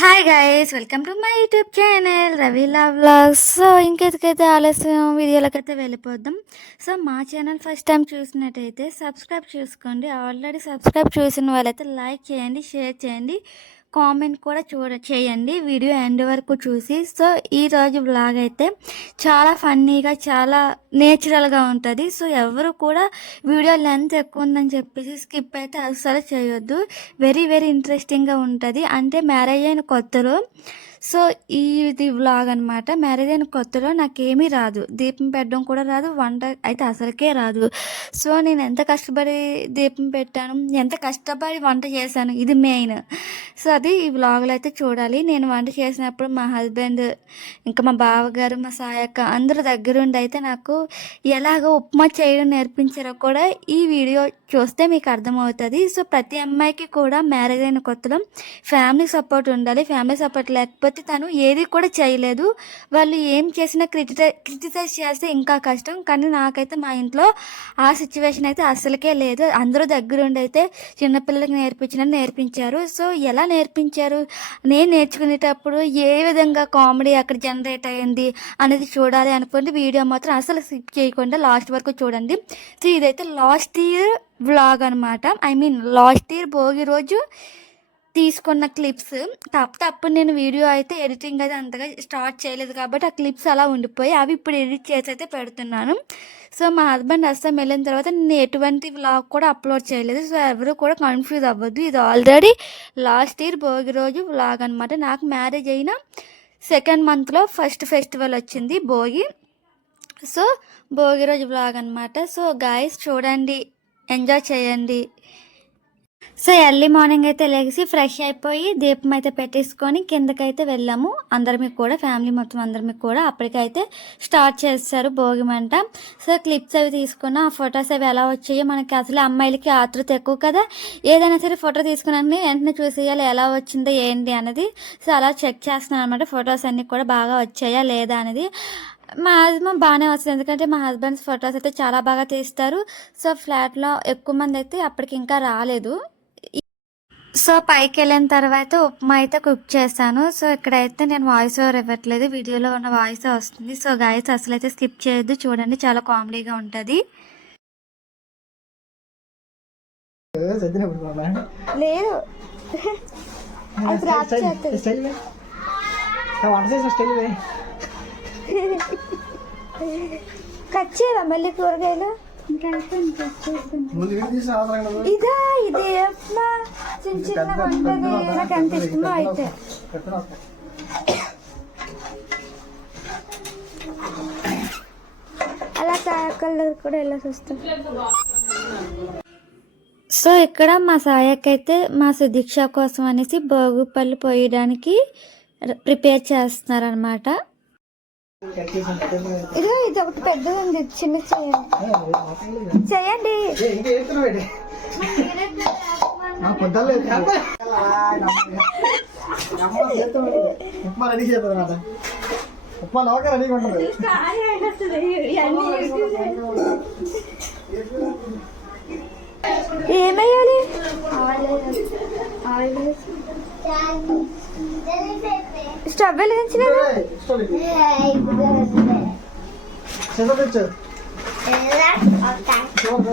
Hi guys welcome to my YouTube channel Ravi love vlogs so ఇంకెందుకైతే ఆలస్యం వీడియోలకైతే వెళ్ళిపోద్దాం so మా ఛానల్ ఫస్ట్ టైం చూసినట్టయితే సబ్స్క్రైబ్ చేసుకోండి. ఆల్రెడీ సబ్స్క్రైబ్ చూసిన వాళ్ళైతే లైక్ చేయండి షేర్ చేయండి. కామెంట్ కూడా చూడ చేయండి. వీడియో ఎండ్ వరకు చూసి. సో ఈ రోజు బ్లాగ్ అయితే చాలా ఫన్నీగా చాలా నేచురల్గా ఉంటుంది. సో ఎవరు కూడా వీడియో లెంత్ ఎక్కువ ఉందని చెప్పేసి స్కిప్ అయితే అస్సలు చేయొద్దు. వెరీ వెరీ ఇంట్రెస్టింగ్గా ఉంటుంది. అంటే మ్యారేజ్ అయిన కొత్తలో సో ఈ ఇది వ్లాగ్ అనమాట మ్యారేజ్ అయిన కొత్తలో నాకేమీ రాదు. దీపం పెట్టడం కూడా రాదు. వంట అయితే అసలుకే రాదు. సో నేను ఎంత కష్టపడి దీపం పెట్టాను? ఎంత కష్టపడి వంట చేశాను? ఇది మెయిన్ సో అది ఈ వ్లాగ్లో అయితే చూడాలి. నేను వంట చేసినప్పుడు మా హస్బెండ్ ఇంకా మా బావగారు మా సాయక్క అందరూ దగ్గరుండి అయితే నాకు ఎలాగ ఉప్మా చేయడం నేర్పించారో కూడా ఈ వీడియో చూస్తే మీకు అర్థమవుతుంది. సో ప్రతి అమ్మాయికి కూడా మ్యారేజ్ అయిన కొత్తలో ఫ్యామిలీ సపోర్ట్ ఉండాలి. ఫ్యామిలీ సపోర్ట్ లేకపోతే తను ఏది కూడా చేయలేదు. వాళ్ళు ఏం చేసినా క్రిటిసై క్రిటిసైజ్ చేస్తే ఇంకా కష్టం. కానీ నాకైతే మా ఇంట్లో ఆ సిచ్యువేషన్ అయితే అసలుకే లేదు. అందరూ దగ్గరుండి అయితే చిన్నపిల్లలకి నేర్పించిన నేర్పించారు. సో ఎలా నేర్పించారు? నేను నేర్చుకునేటప్పుడు ఏ విధంగా కామెడీ అక్కడ జనరేట్ అయ్యింది అనేది చూడాలి అనుకుంటే వీడియో మాత్రం అసలు స్కిప్ చేయకుండా లాస్ట్ వరకు చూడండి. సో ఇదైతే లాస్ట్ ఇయర్ వ్లాగ్ అనమాట I mean last year Bhogi రోజు తీసుకున్న క్లిప్స్ కాకపోతే అప్పుడు నేను వీడియో అయితే ఎడిటింగ్ అయితే అంతగా స్టార్ట్ చేయలేదు కాబట్టి ఆ క్లిప్స్ అలా ఉండిపోయి అవి ఇప్పుడు ఎడిట్ చేసి అయితే పెడుతున్నాను. సో మా హస్బెండ్ అస్సాం వెళ్ళిన తర్వాత నేను ఎటువంటి వ్లాగ్ కూడా అప్లోడ్ చేయలేదు. సో ఎవరు కూడా కన్ఫ్యూజ్ అవ్వద్దు. ఇది ఆల్రెడీ లాస్ట్ ఇయర్ భోగి రోజు వ్లాగ్ అనమాట నాకు మ్యారేజ్ అయిన సెకండ్ మంత్లో ఫస్ట్ ఫెస్టివల్ వచ్చింది భోగి. సో భోగి రోజు వ్లాగ్ అనమాట సో గాయస్ చూడండి. ఎంజాయ్ చేయండి. సో ఎర్లీ మార్నింగ్ అయితే లేచి ఫ్రెష్ అయిపోయి దీపం అయితే పెట్టేసుకొని కిందకైతే వెళ్ళాము. అందరికి కూడా ఫ్యామిలీ మొత్తం అందరికి కూడా అప్పటికైతే స్టార్ట్ చేస్తారు భోగి మంట. సో క్లిప్స్ అవి తీసుకున్న ఆ ఫొటోస్ అవి ఎలా వచ్చాయో మనకి అసలు అమ్మాయిలకి ఆతృత ఎక్కువ కదా. ఏదైనా సరే ఫోటో తీసుకున్నాను వెంటనే చూసేయాలి ఎలా వచ్చిందో ఏంటి అనేది. సో అలా చెక్ చేస్తున్నాను అనమాట ఫొటోస్ అన్నీ కూడా బాగా వచ్చాయా లేదా అనేది. మా హస్బెండ్ బాగానే వస్తుంది. ఎందుకంటే మా హస్బెండ్స్ ఫొటోస్ అయితే చాలా బాగా తీస్తారు. సో ఫ్లాట్లో ఎక్కువ మంది అయితే అప్పటికి ఇంకా రాలేదు. సో పైకి వెళ్ళిన తర్వాత ఉప్మా అయితే కుక్ చేశాను సో ఇక్కడైతే నేను వాయిస్ ఓవర్ ఇవ్వట్లేదు. వీడియోలో ఉన్న వాయిస్ వస్తుంది. సో గాయస్ అసలు అయితే స్కిప్ చేయొద్దు. చూడండి చాలా కామెడీగా ఉంటుంది. లేదు. Style way. వంట చేసిన స్టైల్ వే కట్ చేయరా మళ్ళీ కూరగాయలు ఇదా ఇది ఉప్మా చిన్న చిన్నగా ఉంటుంది నాకు ఎంత ఇష్టమో అయితే. అలా కలర్ కూడా వెళ్ళేసి వస్తాం సో ఇక్కడ మా సాయక్ అయితే మా సుదీక్ష కోసం అనేసి భోగిపళ్ళు పోయడానికి ప్రిపేర్ చేస్తున్నారనమాట ఇది ఇది ఒకటి పెద్దది ఉంది చిన్న చేయండి. చేయండి ఉప్మా రెడీగా ఉంటుంది. స్టవ్ వెలిగించి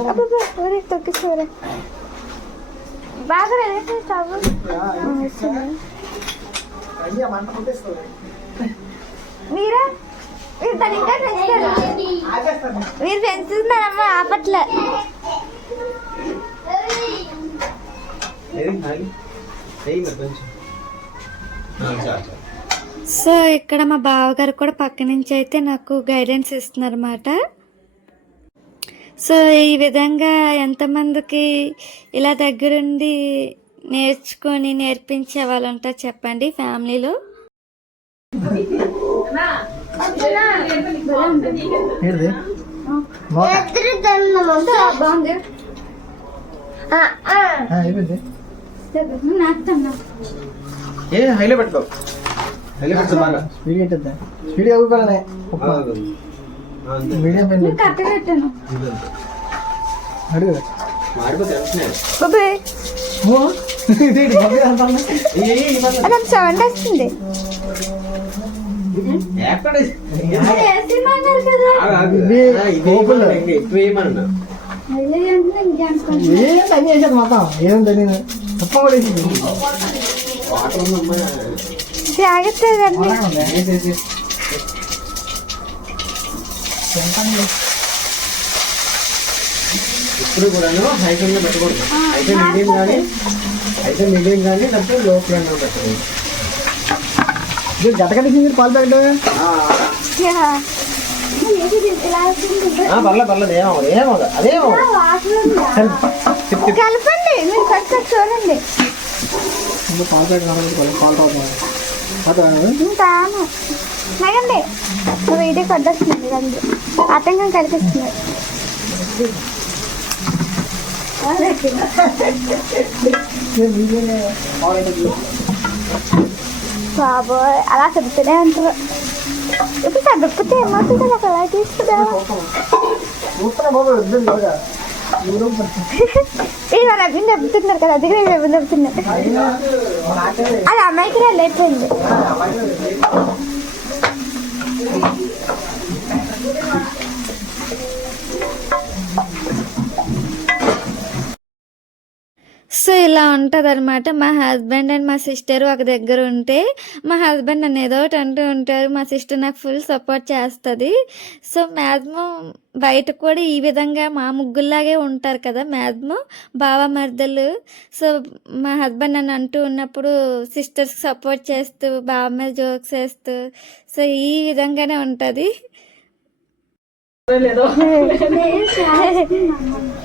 అబ్బబ్బా, ఊరే తొక్కిపోరే బాగా వెలిగించి స్టవ్. మీరా? మీరు దాన్ని ఇంకా పెంచుతారు? మీరు పెంచుతున్నారమ్మా ఆపట్లే. సో ఇక్కడ మా బావగారు కూడా పక్క నుంచి అయితే నాకు గైడెన్స్ ఇస్తున్నారన్నమాట. సో ఈ విధంగా ఎంతమందికి ఇలా దగ్గరుండి నేర్చుకొని నేర్పించే వాళ్ళు ఉంటారు చెప్పండి ఫ్యామిలీలో బాగుంది ఏ హైలో పెట్టుకో హైలో పెట్టు బాగా స్పీడ్ పెట్టద్దా స్పీడ్ అవ్వగలనే మీడియం పెన్ కరెక్ట్గా పెట్టాను అడుగు మాడిపోతే వెంటనే బాబాయ్ ఓ ఇదేంటి బాబు అంటాను అది సౌండ్ వస్తుంది ఎక్కడ వేసిమన్నారు కదా కోపులు. ఎక్కువ ఏమన్నా అయ్యో, అంటే ఇంకా అనుకుంటున్నా. ఏం పని చేశాడు మొత్తం ఏం తెలియదు తప్ప కూడా అండి? ఇప్పుడు కూడాను హై ఫ్లేమ్లో పెట్టకూడదు అయితే మీడియం కానీ అయితే మీడియం కానీ లేకపోతే లో ఫ్లేమ్లో పెట్టకూడదు ఇది జత కట్టేసింది పాలు? ఆ, పర్లేదు పర్లేదు ఉందా? తిప్ తిప్ కలపండి మీరు కొంచెం చూడండి పాలు ప్యాకెట్ కనబడి పాలు రండి. ఆటంకం కల్పిస్తుంది బాబోయ్ అలా చెప్తూనే ఉంటారు ఇప్పుడు చదువుకుంటే ఏమవుతుంది అలా అలా చూస్తున్నా బాబు ఇద్దరు చెప్తున్నారు కదా అది కూడా ఇవి చెప్తున్నారు అది అమ్మాయికి వెళ్ళిపోయింది సో ఇలా ఉంటుంది అనమాట మా హస్బెండ్ అండ్ మా సిస్టర్ ఒక దగ్గర ఉంటే మా హస్బెండ్ నన్ను ఏదో ఒకటి అంటూ ఉంటారు. మా సిస్టర్ నాకు ఫుల్ సపోర్ట్ చేస్తుంది. సో మ్యాక్సిమం బయట కూడా ఈ విధంగా మా ముగ్గుల్లాగే ఉంటారు కదా మ్యాక్సిమం బావ మరదలు సో మా హస్బెండ్ నన్ను అంటూ ఉన్నప్పుడు సిస్టర్స్కి సపోర్ట్ చేస్తూ బావ మీద జోక్స్ వేస్తూ సో ఈ విధంగానే ఉంటుంది.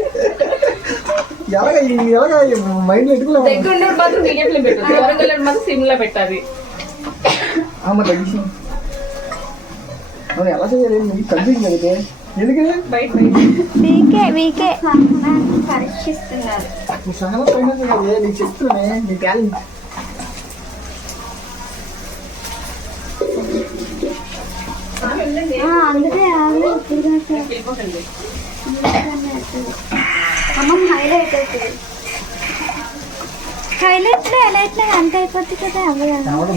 ఎలాగ ఎలాగ మైండ్ పెట్టుకోలేము దగ్గర ఉన్నప్పుడు మాత్రం మీడియం ఫ్లేమ్ పెట్టు దూరంగా ఉన్నప్పుడు మాత్రం సిమ్లో పెట్టాలి అమ్మ తగ్గించి అవును ఎలా చేయాలి నీకు కన్ఫ్యూజన్ అయితే ఎందుకు బయట బయట వీకే వీకే పరీక్షిస్తున్నారు నువ్వు సహనం పైన కదా నీకు చెప్తున్నానే నీ టాలెంట్ అందుకే ఆమె ఇప్పుడు అమ్మమ్మ హైలైట్ అవుతుంది హైలైట్లో హైలైట్లో అంత అయిపోద్ది కదా అవ్వదు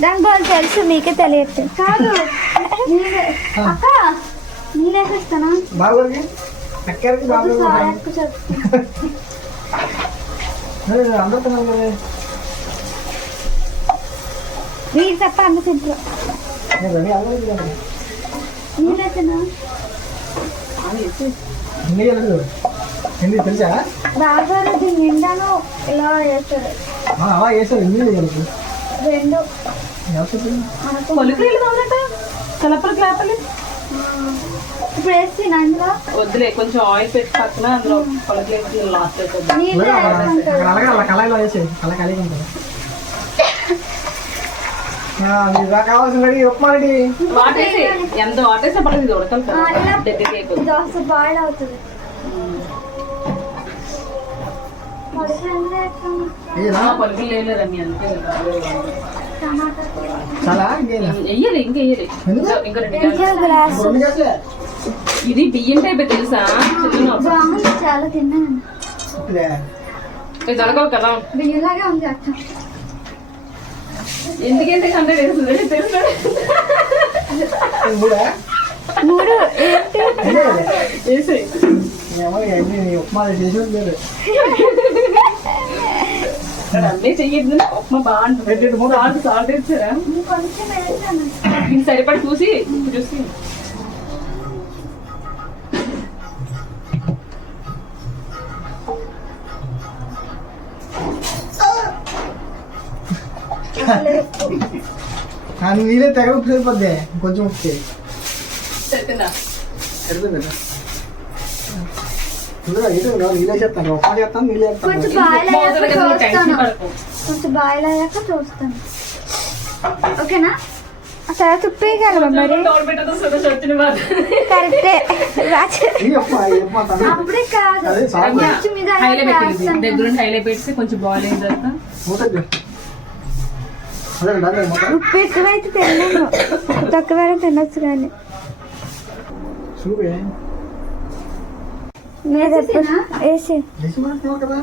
దాని బాగా తెలుసు మీకే తెలియదు కాదు అక్క నీళ్ళేసేస్తానా మీరు తప్ప అన్న తింటారు నేను రవి అందరూ తిన్నాను నీళ్ళేసేనా ఎందుకు వెళ్ళదు ఎందుకు తెలుసా దీని ఇలా వేస్తారు ఆ, అలా వేసారు ఎందుకు వెళ్ళదు రెండు. ఎవరు మనకు పొలికి వెళ్ళిపోవాలట కలపలు క్లాపలు? ఇప్పుడు వేసి అందులో వద్దులే కొంచెం ఆయిల్ పెట్టి పక్కన అందులో పొలకి లాస్ట్ అలాగే అలా కళాయిలో వేసేది అలా కలిగి ఉంటుంది కావాల్సిన రెడీ వాటేసి. ఎంత ఉడకలు దగ్గరికి అయిపోతుంది దోశ బాయిల్ అవుతుంది. ఏనా పొలికి లేదు రమ్య అంతే. చాలా వెయ్యాలి ఇంకా వెయ్యాలి రెండు ఇది బియ్యం టైప్ తెలుసా? చాలా తిన్నాను. ఇది దొరకవు కదా. బియ్యంలాగే ఉంది అక్క. ఎందుకంటే అంటే తెలుసు. తెలుసు ఇది కూడా మూడు ఉప్మా చేసేది అన్నీ చెయ్యద్దు. ఉప్మా బాగుంటుంది. రెండు మూడు. సాల్ట్ సాల్ట్ ఇచ్చారా సరిపడి చూసి చూసి. కానీ నీళ్ళే తెగ సరిపోద్ది. కొంచెం ఉప్పు సరిపోయిందా? ముందుగా ఏదో రావు, నీళ్ళే కొంచెం బాయిల్ అయ్యాక చూస్తాను. పడకు. కొంచెం బాయిల్ అయ్యాక చూస్తాను. ఓకేనా? ఆ తర్వాత ఉప్పేయగలవా మరి? కరెక్టే. రాచు. ఈ ఉప్మా ఈ ఉప్మా తను అప్పుడే కాదు. అదే సాగు కొంచెం మీద హైలే అయ్యాక పెట్టి కొంచెం బాయిల్ అయిన తర్వాత ఉప్పు ఎక్కువైతే తినలేను. ఉప్పు తక్కువైనా తినొచ్చు కానీ. మీరు వేసి కదా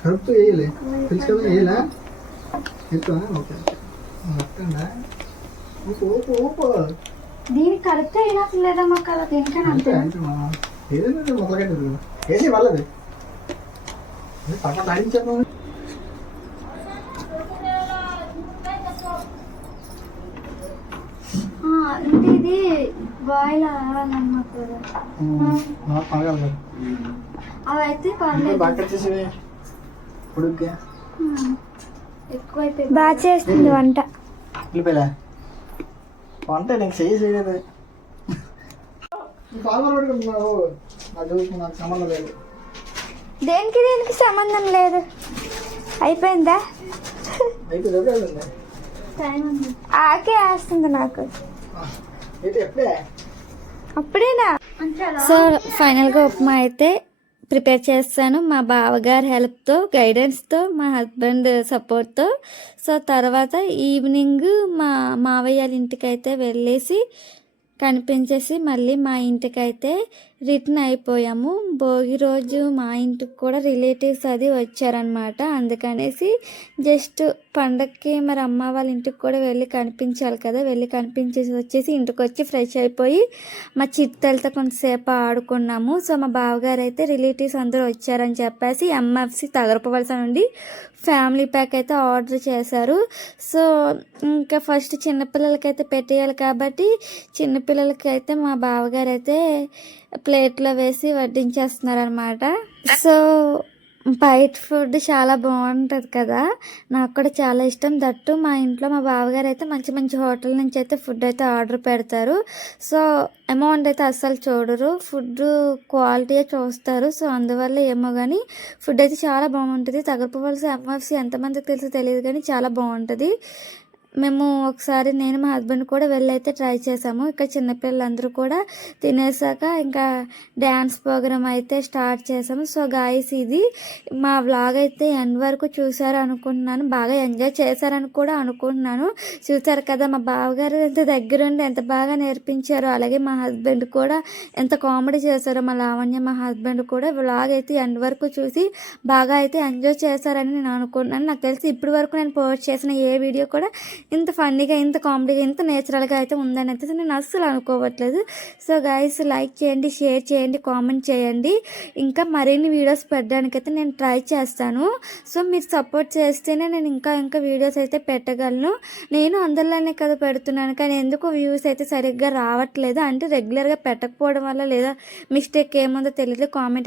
కడుపుతో వేయలే. తెలుసు కదా వేయలే? ఓకే మొత్తండా? ఊపు దీనికి కలిపితే అయినట్లు లేదా మాకు? అలా తినకని అంతే ఏదైనా మొదలగట్టు వేసి వాళ్ళది పక్కన తాగించాను ఆ, అంటే ఇది బాయిల్ అవ్వాలన్నమాట కదా. పగలదు అవి అయితే ఇంకా పర్లేదు. బాగా చేస్తుంది వంట. వంట నీకు చేయలేదు దేనికి దేనికి సంబంధం లేదు? అయిపోయిందా? ఆకే వేస్తుంది నాకు. ఎప్పుడే? అప్పుడేనా? సో ఫైనల్గా ఉప్మా అయితే ప్రిపేర్ చేస్తాను. మా బావగారి హెల్ప్తో గైడెన్స్తో మా హస్బెండ్ సపోర్ట్తో. సో తర్వాత ఈవినింగ్ మా మావయ్య వాళ్ళ ఇంటికి అయితే వెళ్ళేసి కనిపించేసి మళ్ళీ మా ఇంటికి అయితే రిటర్న్ అయిపోయాము. భోగి రోజు మా ఇంటికి కూడా రిలేటివ్స్ అది వచ్చారనమాట అందుకనేసి జస్ట్ పండక్కి మరి అమ్మ వాళ్ళ ఇంటికి కూడా వెళ్ళి కనిపించాలి కదా. వెళ్ళి కనిపించేసి వచ్చేసి ఇంటికి వచ్చి ఫ్రెష్ అయిపోయి మా చిట్టలతో కొంతసేపు ఆడుకున్నాము. సో మా బావగారు అయితే రిలేటివ్స్ అందరూ వచ్చారని చెప్పేసి ఎంఎఫ్సి తగరపవలస నుండి ఫ్యామిలీ ప్యాక్ అయితే ఆర్డర్ చేశారు. సో ఇంకా ఫస్ట్ చిన్నపిల్లలకైతే పెట్టేయాలి కాబట్టి చిన్నపిల్లలకి అయితే మా బావగారు అయితే ప్లేట్లో వేసి వడ్డించేస్తున్నారు అనమాట సో బయట ఫుడ్ చాలా బాగుంటుంది కదా. నాకు కూడా చాలా ఇష్టం. దట్టు మా ఇంట్లో మా బావగారు అయితే మంచి మంచి హోటల్ నుంచి అయితే ఫుడ్ అయితే ఆర్డర్ పెడతారు. సో అమౌంట్ అయితే అస్సలు చూడరు. ఫుడ్ క్వాలిటీ చూస్తారు. సో అందువల్ల ఏమో కానీ ఫుడ్ అయితే చాలా బాగుంటుంది. తగరపవలసి ఎంఎఫ్సి ఎంతమందికి తెలుసో తెలియదు కానీ చాలా బాగుంటుంది. మేము ఒకసారి నేను మా హస్బెండ్ కూడా వెళ్ళైతే ట్రై చేసాము. ఇక్కడ చిన్నపిల్లలందరూ కూడా తినేసాక ఇంకా డ్యాన్స్ ప్రోగ్రామ్ అయితే స్టార్ట్ చేసాము. సో గాయస్ ఇది మా వ్లాగ్ అయితే ఎండ్ వరకు చూసారు అనుకుంటున్నాను బాగా ఎంజాయ్ చేశారని కూడా అనుకుంటున్నాను. చూసారు కదా మా బావగారు ఎంత దగ్గరుండి ఎంత బాగా నేర్పించారో అలాగే మా హస్బెండ్ కూడా ఎంత కామెడీ చేశారో మా లావణ్య మా హస్బెండ్ కూడా వ్లాగ్ అయితే ఎండ్ వరకు చూసి బాగా అయితే ఎంజాయ్ చేశారని నేను అనుకుంటున్నాను. నాకు తెలిసి ఇప్పటి వరకు నేను పోస్ట్ చేసిన ఏ వీడియో కూడా ఇంత ఫన్నీగా ఇంత కామెడీగా ఇంత నేచురల్గా అయితే ఉందని అయితే నేను అస్సలు అనుకోవట్లేదు. సో గైస్ లైక్ చేయండి షేర్ చేయండి కామెంట్ చేయండి. ఇంకా మరిన్ని వీడియోస్ పెట్టడానికైతే నేను ట్రై చేస్తాను. సో మీరు సపోర్ట్ చేస్తేనే నేను ఇంకా ఇంకా వీడియోస్ అయితే పెట్టగలను. నేను అందులోనే కదా పెడుతున్నాను కానీ ఎందుకు వ్యూస్ అయితే సరిగ్గా రావట్లేదు. అంటే రెగ్యులర్గా పెట్టకపోవడం వల్ల లేదా మిస్టేక్ ఏముందో తెలియదు కామెంట్